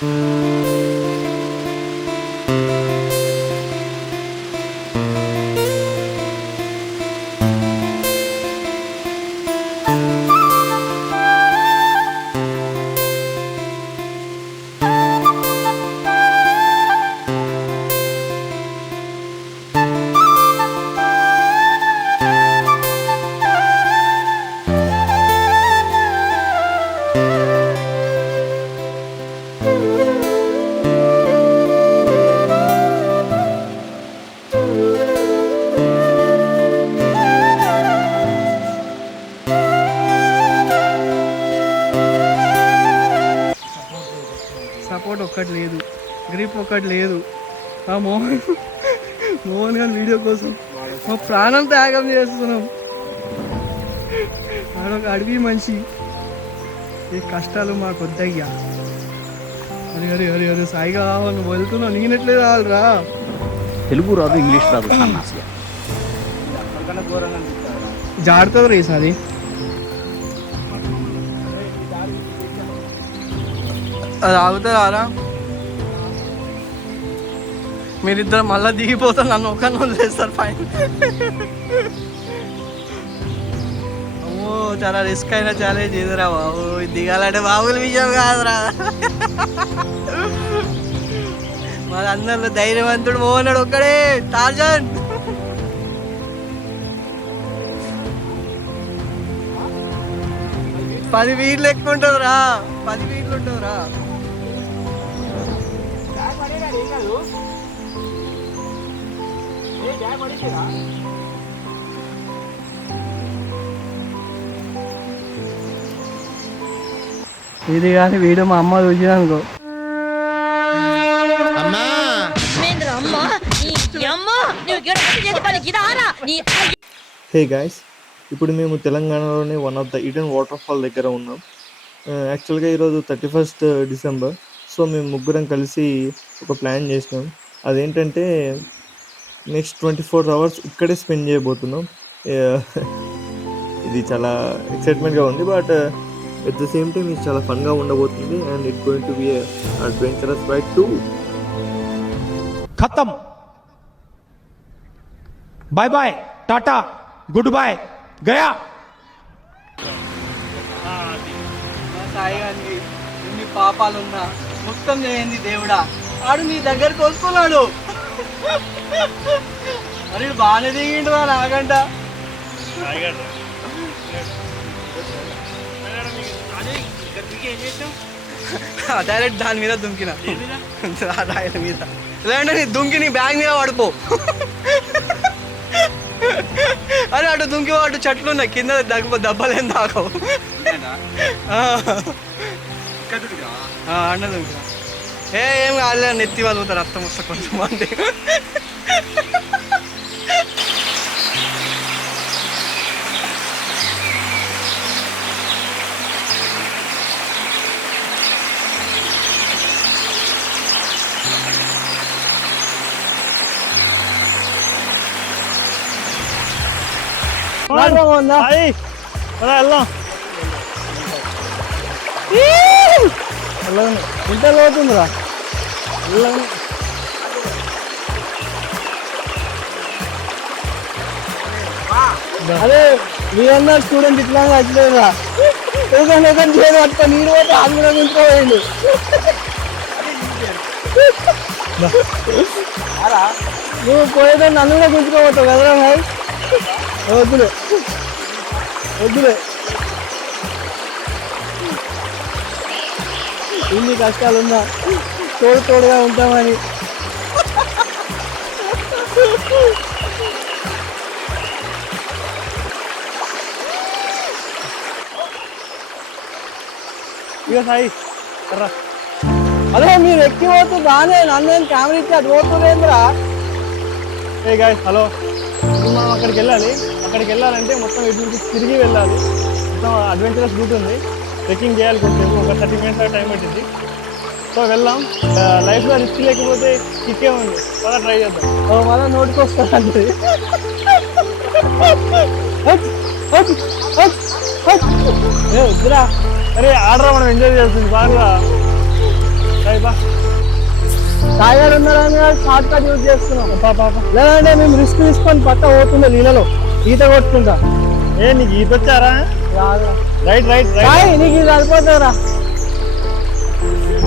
Support ఒక్కటి లేదు, grip ఒక్కటి లేదు. ఆ మోహన్ గారి వీడియో కోసం మా ప్రాణం త్యాగం చేస్తున్నాం. ఆడొక అడవి మనిషి. ఈ కష్టాలు మాకు వద్దయ్యా. హరి హరి హరి హరి సాయిగా నువ్వు వెళ్తున్నావు, నేనెట్లే రావాలిరా. తెలుగు రాదు, ఇంగ్లీష్ రాదు, జాడుతుంది రా ఈసారి. అది ఆగుతుందారా? మీరిద్దరు మళ్ళీ దిగిపోతారు, నన్ను ఒకరిని వదిలేస్తారు పైన. అమ్మో చాలా రిస్క్ అయినా ఛాలెంజ్ ఎదురా బాబు. దిగాలంటే బాబుల విషయం కాదురా. మరి అందరిలో ధైర్యవంతుడు మోహనుడు ఒక్కడే, టార్జన్. 10 ఫీట్లు ఎక్కువ ఉంటుందిరా, 10 ఫీట్లు ఉంటుందిరా. ఇది కానీ వీడియో మా అమ్మ చూసినానుకో, హే గాయ్స్, ఇప్పుడు మేము తెలంగాణలోని one of the Eden water fall దగ్గర ఉన్నాం. యాక్చువల్గా ఈరోజు 31st డిసెంబర్. సో మేము ముగ్గురం కలిసి ఒక ప్లాన్ చేసినాం. అదేంటంటే నెక్స్ట్ 24 hours ఇక్కడే స్పెండ్ చేయబోతున్నాం. ఇది చాలా ఎక్సైట్మెంట్గా ఉంది, but at the same time ఇది చాలా ఫన్గా ఉండబోతుంది. And it going to be adventurous ride to ఖతం. బాయ్ బాయ్, టాటా, గుడ్ బాయ్, గయా. సాయి గారికి ఎన్ని పాపాలున్నా మొత్తం చేయండి దేవుడా. ఆడు నీ దగ్గరకు వస్తున్నాడు. మరి బాగానే దిగిండు రా నాగంట. డైరెక్ట్ దాని మీద దుంకిన, రాయల మీద. లేదంటే నీ దుంకి నీ బ్యాగ్ మీద పడిపో. అరే అటు దుంకి అటు చెట్లు ఉన్నాయి కింద, దెబ్బలేం తాకవు. అన్న దుంకిన ఏం కాలే, నెత్తి వాళ్ళుతారు, రక్తం వస్తా కొంచెం మంది. ఇంత లోతుందిరా. అదే మీరన్నారు స్టూడెంట్ ఇట్లా వచ్చలేదురా. ఒకరిని చేదు పట్టుకో, నీరు పోతే అది కూడా గుంచుకోవేయండి. నువ్వు పోయేదో నన్ను కూడా గుంజుకోబోతావు కదరా భాయ్. వద్దులే వద్దులే, ఇన్ని కష్టాలున్నా తోడుగా ఉంటామని. ఇక సాయి అదే మీరు ఎక్కి పోతూ బాగానే నన్ను కెమెరా ఇచ్చి అటు పోతుందేంద్రా. ఏ గాయ్స్, హలో. ఇప్పుడు మనం అక్కడికి వెళ్ళాలంటే మొత్తం ఇటు నుంచి తిరిగి వెళ్ళాలి. మొత్తం అడ్వెంచరస్ రూట్ ఉంది. ట్రెక్కింగ్ చేయాలి, కొంచెం ఒక 30 minutes టైం పట్టింది. సో వెళ్దాం. లైఫ్లో రిస్క్ లేకపోతే కిక్కే ఉంది, అలా ట్రై చేద్దాం. మళ్ళీ నోటికి వస్తుంది. వద్దురా, అరే ఆర్డర్ మనం ఎంజాయ్ చేస్తుంది బాగా. బా సాయిగారు ఉన్నారని షార్ట్ కట్ యూజ్ చేస్తున్నాం. పాప లేదంటే మేము రిస్క్ తీసుకొని పక్క పోతుండే నీళ్ళలో ఈత కొట్టుకుంటా. ఏ నీకు ఈత వచ్చారా? Right right right. సాయి నీకు ఇది సరిపోతారా?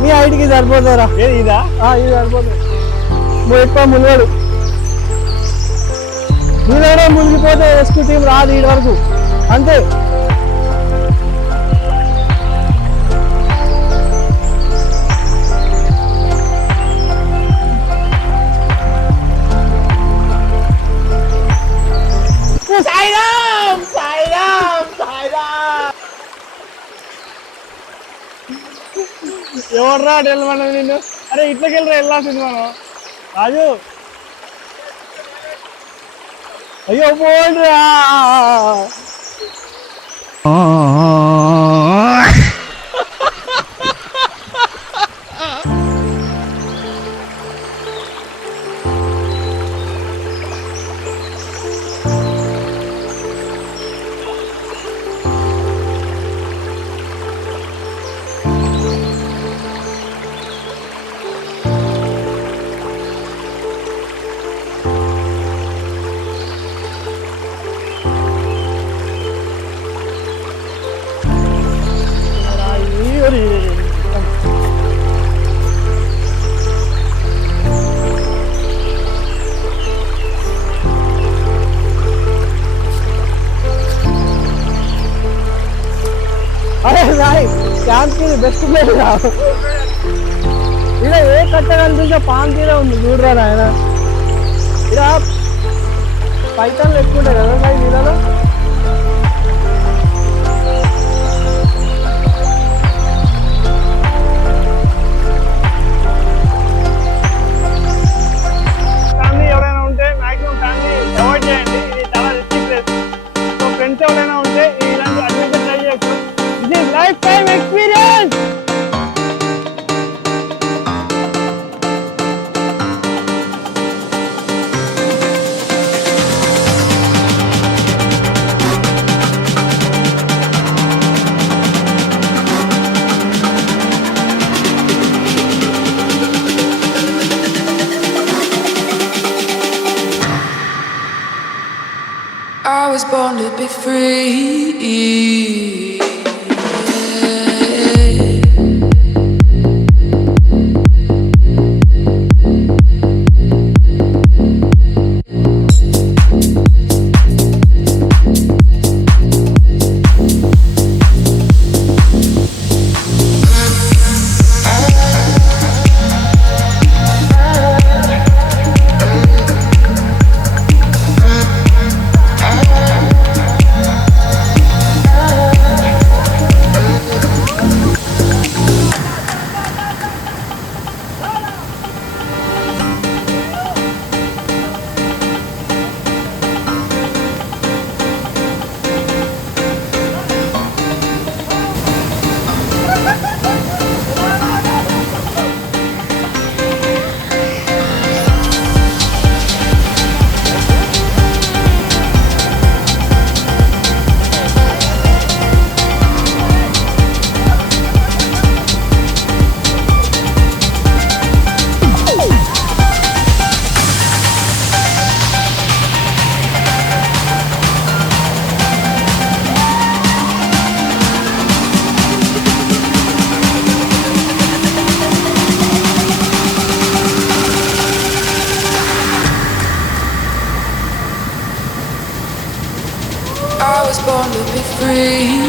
నీ హైట్కి సరిపోతారా? ఏది ఇదా? ఇది సరిపోతుంది. ఎక్కువ మునిగాడు నీళ్ళనే మునిగిపోతే రెస్క్యూ టీం రాదు ఈ వరకు అంతే. ఎవర్రా వెళ్ళమన్నది నిన్ను? అరే ఇట్లకెళ్ళరా వెళ్ళాల్సింది మనం. రాజు అయ్యో పోండ్రా. అరే రాయ్ క్యాంప్కి బెస్ట్ ప్లేస్ కాదు. ఇలా ఏ కట్ట కనిపించే పాన్ తీరే ఉంది చూడరా నాయన. ఇలా పైతాన్లు ఎక్కువ ఉంటాయి కదా సాయి నీళ్ళలో. ఫ్యామిలీ ఎవరైనా ఉంటే మాక్సిమం ఫ్యామిలీ అవాయిడ్ చేయండి. ఇది చాలా రిస్కీ ప్లేస్. సో ఫ్రెండ్స్ ఎవరైనా ఉంటే ఇలాంటి అడ్వెంచర్ ట్రై చేయొచ్చు. ఇది life time experience. I was born to be free. I was born to be free.